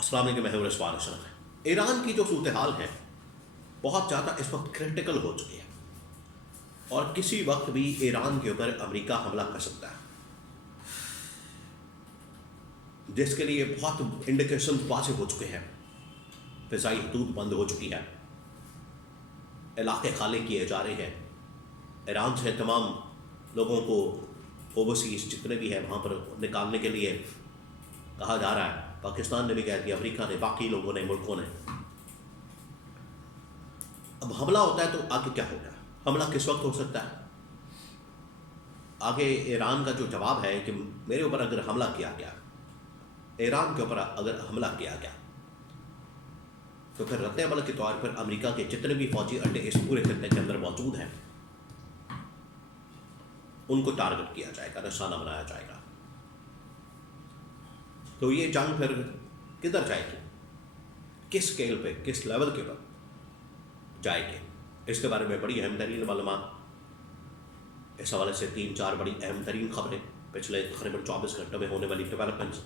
السلام علیکم محور سوال اشرف ہے۔ ایران کی جو صورتحال ہے بہت زیادہ اس وقت کرٹیکل ہو چکی ہے اور کسی وقت بھی ایران کے اوپر امریکہ حملہ کر سکتا ہے، جس کے لیے بہت انڈیکیشن واضح ہو چکے ہیں۔ فضائی حدود بند ہو چکی ہے، علاقے خالی کیے جا رہے ہیں، ایران سے تمام لوگوں کو اوورسیز جتنے بھی ہیں وہاں پر نکالنے کے لیے کہا جا رہا ہے۔ پاکستان نے بھی کہہ دیا، امریکہ نے، باقی لوگوں نے، ملکوں نے۔ اب حملہ ہوتا ہے تو آگے کیا ہوگا؟ حملہ کس وقت ہو سکتا ہے؟ آگے ایران کا جو جواب ہے کہ میرے اوپر اگر حملہ کیا گیا، ایران کے اوپر اگر حملہ کیا گیا تو پھر رد عمل کے طور پر امریکہ کے جتنے بھی فوجی اڈے اس پورے خطے کے اندر موجود ہیں ان کو ٹارگٹ کیا جائے گا، نشانہ بنایا جائے گا۔ تو یہ جنگ پھر کدھر جائے گی، کس اسکیل پہ، کس لیول کے اوپر جائے گی، اس کے بارے میں بڑی اہم ترین معلومات، اس حوالے سے 3-4 بڑی اہم ترین خبریں پچھلے تقریباً 24 گھنٹوں میں ہونے والی ڈیولپمنٹس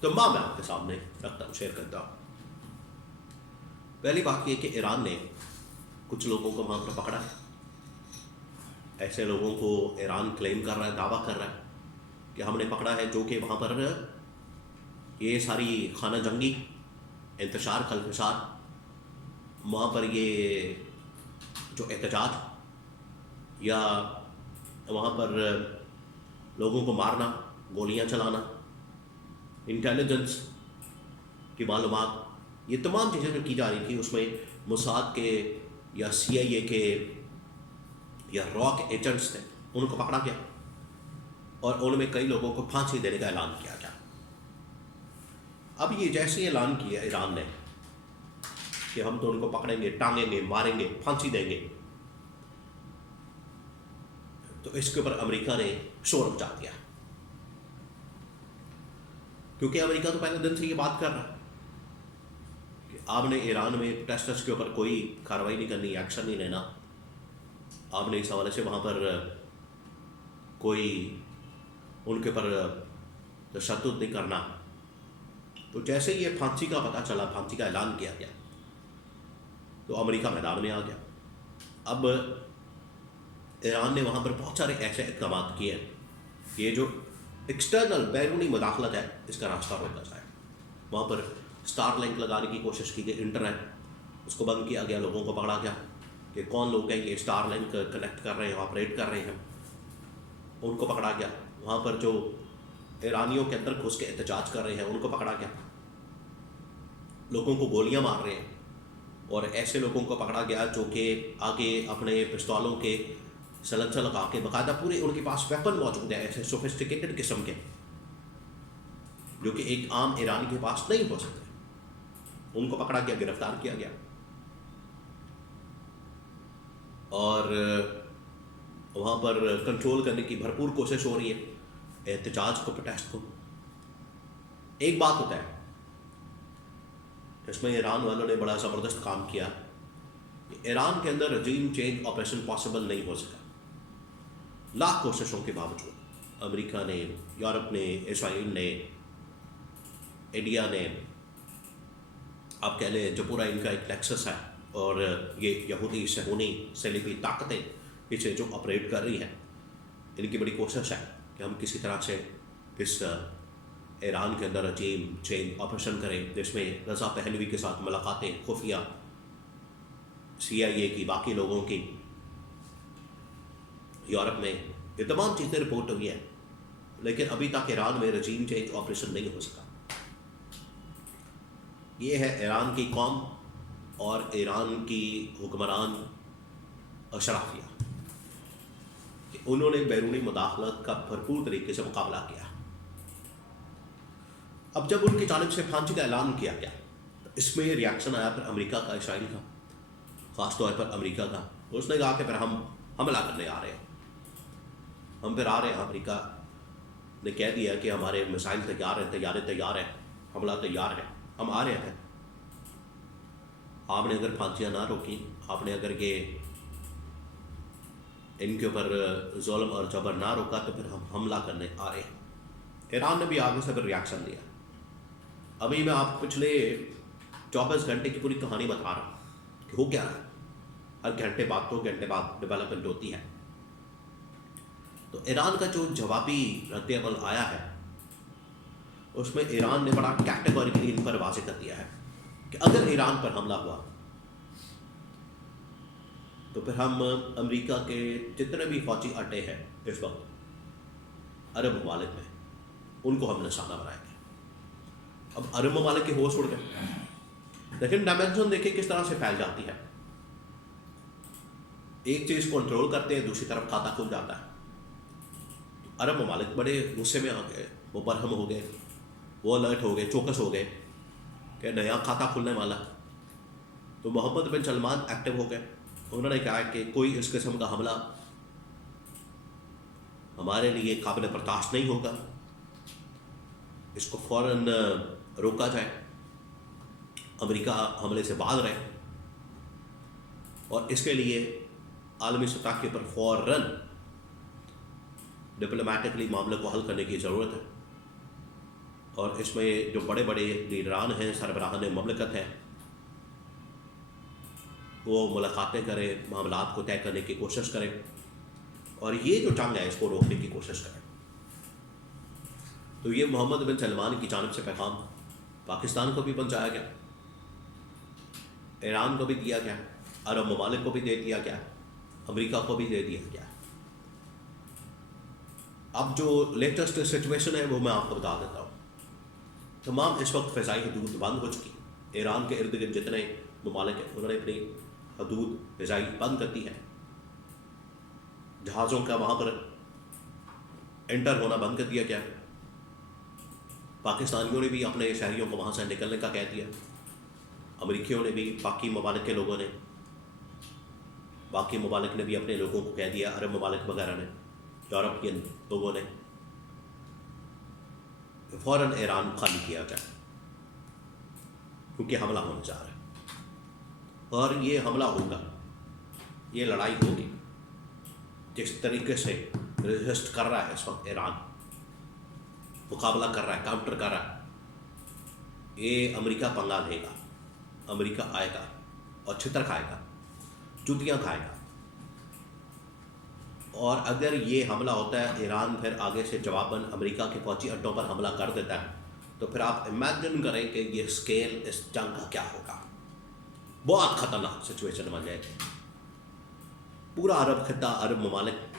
تمام میں آپ کے سامنے رکھتا ہوں، شیئر کرتا ہوں۔ پہلی بات یہ کہ ایران نے کچھ لوگوں کو وہاں پر پکڑا، ایسے لوگوں کو ایران کلیم کر رہا ہے، دعویٰ کر رہا ہے کہ ہم نے پکڑا ہے، جو کہ وہاں پر یہ ساری خانہ جنگی انتشار خلفشار، وہاں پر یہ جو احتجاج یا وہاں پر لوگوں کو مارنا، گولیاں چلانا، انٹیلیجنس کی معلومات، یہ تمام چیزیں جو کی جا رہی تھی اس میں موساد کے یا CIA کے یا راک ایجنٹس تھے، ان کو پکڑا گیا اور ان میں کئی لوگوں کو پھانسی دینے کا اعلان کیا گیا۔ اب یہ جیسے اعلان کیا ایران نے کہ ہم تو ان کو پکڑیں گے، ٹانگیں گے، ماریں گے، پھانسی دیں گے، تو اس کے اوپر امریکہ نے شور مچا دیا، کیونکہ امریکہ تو پہلے دن سے یہ بات کر رہا ہے کہ آپ نے ایران میں پروٹیسٹرز کے اوپر کوئی کارروائی نہیں کرنی، ایکشن نہیں لینا، آپ نے اس حوالے سے وہاں پر کوئی ان کے اوپر تشدد نہیں کرنا۔ تو جیسے یہ پھانسی کا پتہ چلا، پھانسی کا اعلان کیا گیا، تو امریکہ میدان میں آ گیا۔ اب ایران نے وہاں پر بہت سارے ایسے اقدامات کیے ہیں، یہ جو ایکسٹرنل بیرونی مداخلت ہے اس کا راستہ روکا جائے۔ وہاں پر اسٹار لنک لگانے کی کوشش کی گئی، انٹرنیٹ، اس کو بند کیا گیا، لوگوں کو پکڑا گیا کہ کون لوگ ہیں یہ اسٹار لنک کنیکٹ کر رہے ہیں، آپریٹ کر رہے ہیں، ان کو پکڑا گیا۔ وہاں پر جو ایرانیوں کے اندر گھس کے احتجاج کر رہے ہیں ان کو پکڑا گیا، لوگوں کو گولیاں مار رہے ہیں، اور ایسے لوگوں کو پکڑا گیا جو کہ آگے اپنے پستولوں کے سلنسر لگا کے باقاعدہ پورے ان کے پاس ویپن موجود ہیں، ایسے سوفسٹیکیٹڈ قسم کے جو کہ ایک عام ایرانی کے پاس نہیں ہو سکتے، ان کو پکڑا گیا، گرفتار کیا گیا، اور وہاں پر کنٹرول کرنے کی بھرپور کوشش ہو رہی ہے احتجاج کو، پروٹیسٹ کو۔ ایک بات ہوتا ہے اس میں ایران والوں نے بڑا زبردست کام کیا کہ ایران کے اندر رجیم چینج آپریشن پاسبل نہیں ہو سکا، لاکھ کوششوں کے باوجود۔ امریکہ نے، یورپ نے، اسرائیل نے، انڈیا نے، آپ کہہ لیں جو پورا ان کا ایک نیکسس ہے، اور یہ یہودی صہیونی صلیبی طاقتیں پیچھے جو آپریٹ کر رہی ہیں، ان کی بڑی کوشش ہے کہ ہم کسی طرح سے اس ایران کے اندر رجیم چینج آپریشن کریں، جس میں رضا پہلوی کے ساتھ ملاقاتیں خفیہ، CIA کی، باقی لوگوں کی، یورپ میں، یہ تمام چیزیں رپورٹ ہوئی ہیں، لیکن ابھی تک ایران میں رجیم چینج آپریشن نہیں ہو سکا۔ یہ ہے ایران کی قوم اور ایران کی حکمران اشرافیہ کہ انہوں نے بیرونی مداخلت کا بھرپور طریقے سے مقابلہ کیا۔ اب جب ان کی جانب سے پھانسی کا اعلان کیا گیا تو اس میں ری ایکشن آیا پھر امریکہ کا، اسرائیل کا، خاص طور پر امریکہ کا۔ اس نے کہا کہ پھر ہم حملہ کرنے آ رہے ہیں، ہم پھر آ رہے ہیں۔ امریکہ نے کہہ دیا کہ ہمارے میزائل تیار ہیں، طیارے تیار ہیں، حملہ تیار ہے، ہم آ رہے ہیں۔ آپ نے اگر پھانسیاں نہ روکی، آپ نے اگر یہ ان کے اوپر ظلم اور جبر نہ روکا، تو پھر ہم حملہ کرنے آ رہے ہیں۔ ایران نے بھی آگے سے پھر ری ایکشن دیا۔ ابھی میں آپ کو پچھلے 24 گھنٹے کی پوری کہانی بتا رہا ہوں کہ ہو کیا رہا ہے. ہر گھنٹے بعد 2 گھنٹے بعد ڈیولپمنٹ ہوتی ہے. تو ایران کا جو جوابی رد عمل آیا ہے اس میں ایران نے بڑا کیٹیگوریکلی ان پر واضح کر دیا ہے کہ اگر ایران پر حملہ ہوا تو پھر ہم امریکہ کے جتنے بھی فوجی اڈے ہیں اس وقت عرب ممالک میں ان کو ہم نشانہ بنائیں گے. اب عرب ممالک کے ہوش اڑ گئے، لیکن ڈائمینشن دیکھیں کس طرح سے پھیل جاتی ہے. ایک چیز کنٹرول کرتے ہیں، دوسری طرف کھاتا کھل جاتا ہے. عرب ممالک بڑے غصے میں آ گئے، وہ برہم ہو گئے، وہ الرٹ ہو گئے، چوکس ہو گئے کہ نیا کھاتا کھلنے والا. تو محمد بن سلمان ایکٹیو ہو گئے. انہوں نے کہا کہ کوئی اس قسم کا حملہ ہمارے لیے قابل برداشت نہیں ہوگا، اس کو فوراً روکا جائے، امریکہ حملے سے باز رہے، اور اس کے لیے عالمی سطح کے اوپر فوراً ڈپلومیٹکلی معاملے کو حل کرنے کی ضرورت ہے. اور اس میں جو بڑے بڑے لیڈران ہیں، سربراہان مملکت ہیں، وہ ملاقاتیں کریں، معاملات کو طے کرنے کی کوشش کریں، اور یہ جو جنگ ہے اس کو روکنے کی کوشش کریں. تو یہ محمد بن سلمان کی جانب سے پیغام پاکستان کو بھی پہنچایا گیا، ایران کو بھی دیا گیا، عرب ممالک کو بھی دے دیا گیا، امریکہ کو بھی دے دیا گیا. اب جو لیٹسٹ سچویشن ہے وہ میں آپ کو بتا دیتا ہوں. تمام اس وقت فضائی حدود بند ہو چکی. ایران کے ارد گرد جتنے ممالک ہیں انہوں نے اپنی حدود فضائی بند کر دی ہے. جہازوں کا وہاں پر انٹر ہونا بند کر دیا گیا. پاکستانیوں نے بھی اپنے شہریوں کو وہاں سے نکلنے کا کہہ دیا. امریکیوں نے بھی، باقی ممالک کے لوگوں نے، باقی ممالک نے بھی اپنے لوگوں کو کہہ دیا، عرب ممالک وغیرہ نے، یورپین لوگوں نے، فوراً ایران خالی کیا جائے کیونکہ حملہ ہونے جا رہا ہے. اور یہ حملہ ہوگا، یہ لڑائی ہوگی. جس طریقے سے ریزسٹ کر رہا ہے اس وقت ایران، مقابلہ کر رہا ہے، کاؤنٹر کر رہا ہے، یہ امریکہ پنگا لے گا. امریکہ آئے گا اور چھتر کھائے گا، جوتیاں کھائے گا. اور اگر یہ حملہ ہوتا ہے، ایران پھر آگے سے جواباً امریکہ کے فوجی اڈوں پر حملہ کر دیتا ہے، تو پھر آپ امیجن کریں کہ یہ اسکیل اس جنگ کا کیا ہوگا. بہت خطرناک سچویشن بن جائے گی. پورا عرب خطہ، عرب ممالک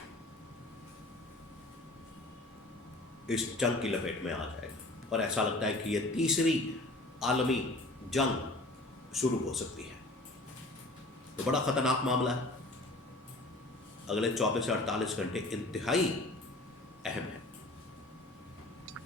اس جنگ کی لپیٹ میں آ جائے گا، اور ایسا لگتا ہے کہ یہ تیسری عالمی جنگ شروع ہو سکتی ہے. تو بڑا خطرناک معاملہ ہے. اگلے 24 سے 48 گھنٹے انتہائی اہم ہے.